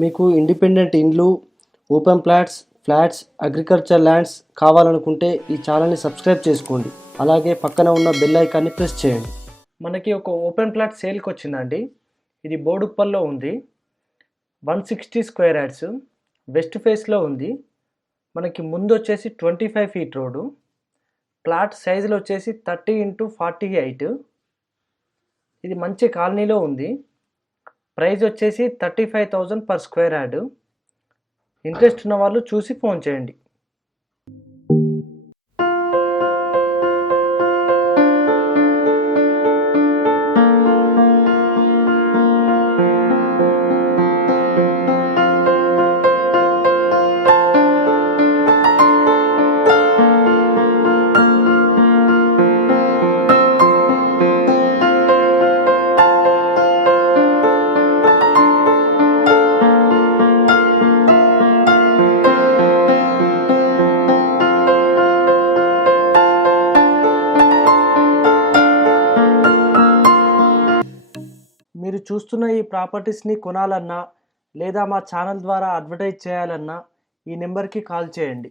మీకు ఇండిపెండెంట్ ఇండ్లు open plots flats agriculture lands కావాలనుకుంటే ఈ ఛానల్ని సబ్స్క్రైబ్ చేసుకోండి. అలాగే పక్కన ఉన్న బెల్ ఐకాన్ని ప్రెస్ చేయండి. మనకి ఒక ఓపెన్ ప్లాట్ సేల్కి వచ్చిందండి. ఇది బోడుప్పల్లో ఉంది. One sixty square yards west ఫేస్లో ఉంది. మనకి ముందు వచ్చేసి twenty five feet road. Plot సైజులు వచ్చేసి థర్టీ ఇంటూ ఫార్టీ ఎయిట్ ఇది మంచి కాలనీలో ఉంది. ప్రైజ్ వచ్చేసి thirty five thousand per square yard interest ఉన్న వాళ్ళు చూసి ఫోన్ చేయండి. మీరు చూస్తున్న ఈ ప్రాపర్టీస్ని కొనాలన్నా లేదా మా ఛానల్ ద్వారా అడ్వర్టైజ్ చేయాలన్నా ఈ నెంబర్కి కాల్ చేయండి.